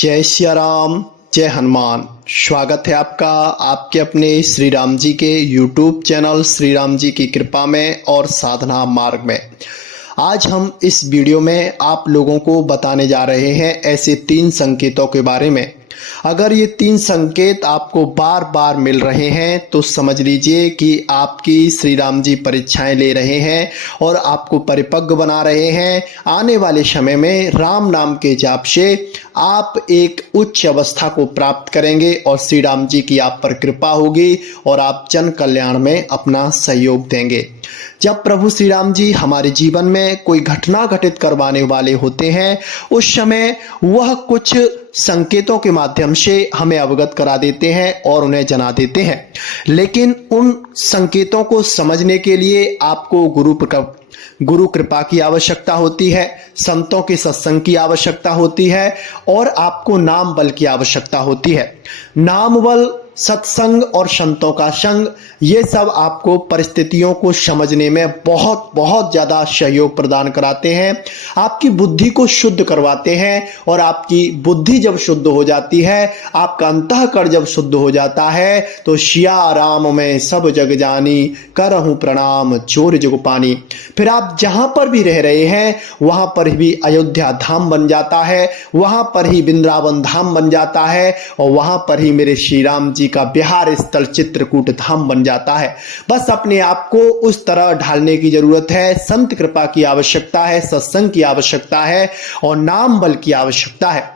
जय सिया राम, जय हनुमान। स्वागत है आपका आपके अपने श्री राम जी के YouTube चैनल श्री राम जी की कृपा में और साधना मार्ग में। आज हम इस वीडियो में आप लोगों को बताने जा रहे हैं ऐसे 3 संकेतों के बारे में। अगर ये 3 संकेत आपको बार बार मिल रहे हैं तो समझ लीजिए कि आपकी श्री राम जी परीक्षाएं ले रहे हैं और आपको परिपक्व बना रहे हैं। आने वाले समय में राम नाम के जाप से आप एक उच्च अवस्था को प्राप्त करेंगे और श्री राम जी की आप पर कृपा होगी और आप जन कल्याण में अपना सहयोग देंगे। जब प्रभु श्री राम जी हमारे जीवन में कोई घटना घटित करवाने वाले होते हैं उस समय वह कुछ संकेतों के माध्यम से हमें अवगत करा देते हैं और उन्हें जना देते हैं, लेकिन उन संकेतों को समझने के लिए आपको गुरु कृपा की आवश्यकता होती है, संतों के सत्संग की आवश्यकता होती है और आपको नाम बल की आवश्यकता होती है। नाम बल, सत्संग और संतों का संग, ये सब आपको परिस्थितियों को समझने में बहुत बहुत ज़्यादा सहयोग प्रदान कराते हैं, आपकी बुद्धि को शुद्ध करवाते हैं। और आपकी बुद्धि जब शुद्ध हो जाती है, आपका अंतःकरण जब शुद्ध हो जाता है तो सिया राम में सब जग जानी, करहूं प्रणाम चोर जुग पानी। फिर आप जहां पर भी रह रहे हैं वहां पर भी अयोध्या धाम बन जाता है, वहां पर ही वृंदावन धाम बन जाता है और वहां पर ही मेरे श्री राम जी का बिहार स्थल चित्रकूट धाम बन जाता है। बस अपने आप को उस तरह ढालने की जरूरत है। संत कृपा की आवश्यकता है, सत्संग की आवश्यकता है और नाम बल की आवश्यकता है।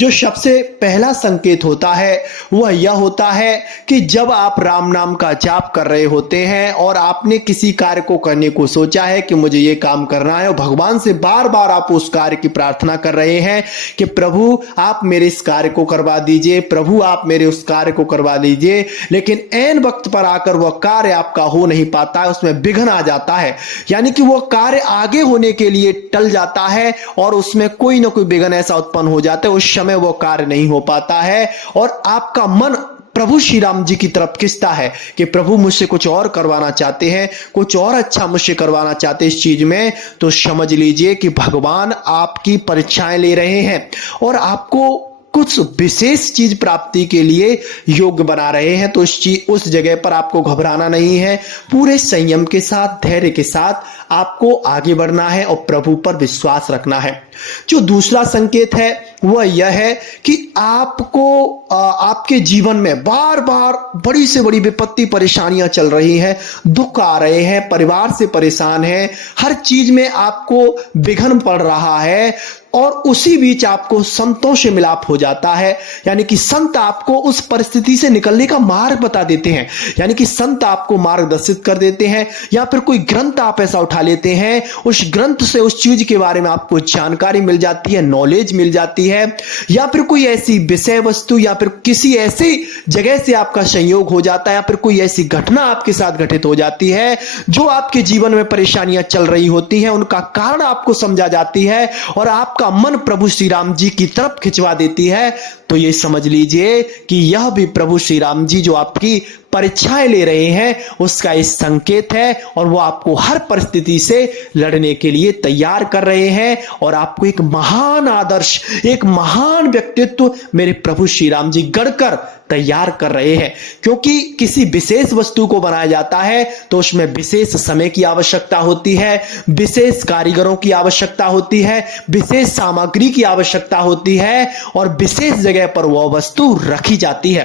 जो सबसे पहला संकेत होता है वह यह होता है कि जब आप राम नाम का जाप कर रहे होते हैं और आपने किसी कार्य को करने को सोचा है कि मुझे ये काम करना है और भगवान से बार बार आप उस कार्य की प्रार्थना कर रहे हैं कि प्रभु आप मेरे इस कार्य को करवा दीजिए, प्रभु आप मेरे उस कार्य को करवा दीजिए, लेकिन ऐन वक्त पर आकर वह कार्य आपका हो नहीं पाता है, उसमें विघ्न आ जाता है, यानी कि वह कार्य आगे होने के लिए टल जाता है और उसमें कोई ना कोई विघ्न ऐसा उत्पन्न हो जाता है, उस समय वो कार्य नहीं हो पाता है और आपका मन प्रभु श्री राम जी की तरफ खिंचता है कि प्रभु मुझसे कुछ और करवाना चाहते हैं, कुछ और अच्छा मुझसे करवाना चाहते हैं इस चीज में, तो समझ लीजिए कि भगवान आपकी परीक्षाएं ले रहे हैं और आपको कुछ विशेष चीज प्राप्ति के लिए योग्य बना रहे हैं। तो उस जगह पर आपको घबराना नहीं है, पूरे संयम के साथ, धैर्य के साथ आपको आगे बढ़ना है और प्रभु पर विश्वास रखना है। जो दूसरा संकेत है वह यह है कि आपको आपके जीवन में बार बार बड़ी से बड़ी विपत्ति परेशानियां चल रही हैं, दुख आ रहे हैं, परिवार से परेशान हैं, हर चीज में आपको विघ्न पड़ रहा है और उसी बीच आपको संतों से मिलाप हो जाता है, यानी कि संत आपको उस परिस्थिति से निकलने का मार्ग बता देते हैं, यानी कि संत आपको मार्गदर्शित कर देते हैं, या फिर कोई ग्रंथ आप ऐसा उठा लेते हैं, उस ग्रंथ से उस चीज के बारे में आपको जानकारी मिल जाती है, नॉलेज मिल जाती है, या फिर कोई ऐसी विषय वस्तु या फिर किसी ऐसी जगह से आपका संयोग हो जाता है, या फिर कोई ऐसी घटना आपके साथ घटित हो जाती है जो आपके जीवन में परेशानियां चल रही होती हैं, उनका कारण आपको समझा जाती है और आपका मन प्रभु श्री राम जी की तरफ खिंचवा देती है। तो ये समझ लीजिए कि यह भी प्रभु श्री राम जी जो आपकी परीक्षाएं ले रहे हैं उसका एक संकेत है और वो आपको हर परिस्थिति से लड़ने के लिए तैयार कर रहे हैं और आपको एक महान आदर्श, एक महान व्यक्तित्व मेरे प्रभु श्री राम जी गढ़कर तैयार कर रहे हैं। क्योंकि किसी विशेष वस्तु को बनाया जाता है तो उसमें विशेष समय की आवश्यकता होती है, विशेष कारीगरों की आवश्यकता होती है, विशेष सामग्री की आवश्यकता होती है और विशेष जगह पर वह वस्तु रखी जाती है,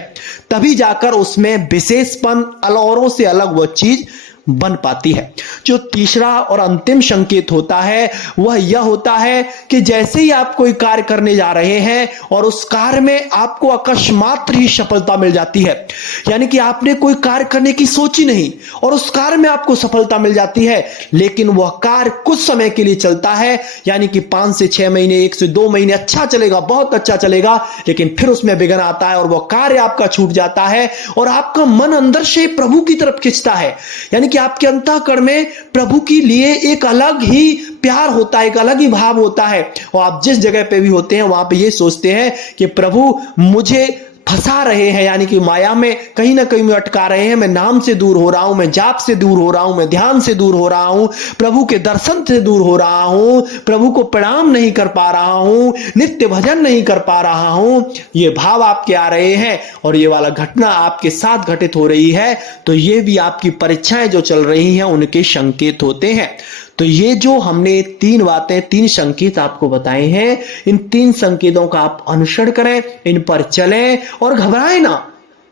तभी जाकर उसमें विशेषपन औरों से अलग वह चीज बन पाती है। जो तीसरा और अंतिम संकेत होता है वह यह होता है कि जैसे ही आप कोई कार्य करने जा रहे हैं और उस कार्य में आपको अकस्मात ही सफलता मिल जाती है, यानी कि आपने कोई कार्य करने की सोची नहीं और उस कार्य में आपको सफलता मिल जाती है, लेकिन वह कार्य कुछ समय के लिए चलता है, यानी कि 5 से 6 महीने, 1 से 2 महीने अच्छा चलेगा, बहुत अच्छा चलेगा, लेकिन फिर उसमें विघ्न आता है और वह कार्य आपका छूट जाता है और आपका मन अंदर से प्रभु की तरफ खिंचता है, यानी कि आपके अंतःकरण में प्रभु के लिए एक अलग ही प्यार होता है, एक अलग ही भाव होता है और आप जिस जगह पे भी होते हैं वहां पे ये सोचते हैं कि प्रभु मुझे फंसा रहे हैं, यानी कि माया में कहीं ना कहीं अटका रहे हैं। मैं नाम से दूर हो रहा हूं, मैं जाप से दूर हो रहा हूं, मैं ध्यान से दूर हो रहा हूं, प्रभु के दर्शन से दूर हो रहा हूं, प्रभु को प्रणाम नहीं कर पा रहा हूं, नित्य भजन नहीं कर पा रहा हूं, ये भाव आपके आ रहे हैं और ये वाला घटना आपके साथ घटित हो रही है, तो ये भी आपकी परीक्षाएं जो चल रही हैं उनके संकेत होते हैं। तो ये जो हमने 3 बातें, 3 संकेत आपको बताए हैं, इन 3 संकेतों का आप अनुसरण करें, इन पर चलें और घबराएं ना।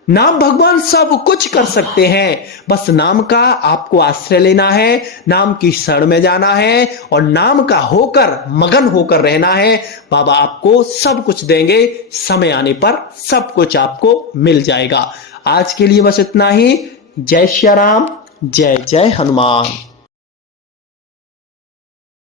नाम भगवान सब कुछ कर सकते हैं, बस नाम का आपको आश्रय लेना है, नाम की शरण में जाना है और नाम का होकर मगन होकर रहना है। बाबा आपको सब कुछ देंगे, समय आने पर सब कुछ आपको मिल जाएगा। आज के लिए बस इतना ही। जय श्री राम, जय जय हनुमान।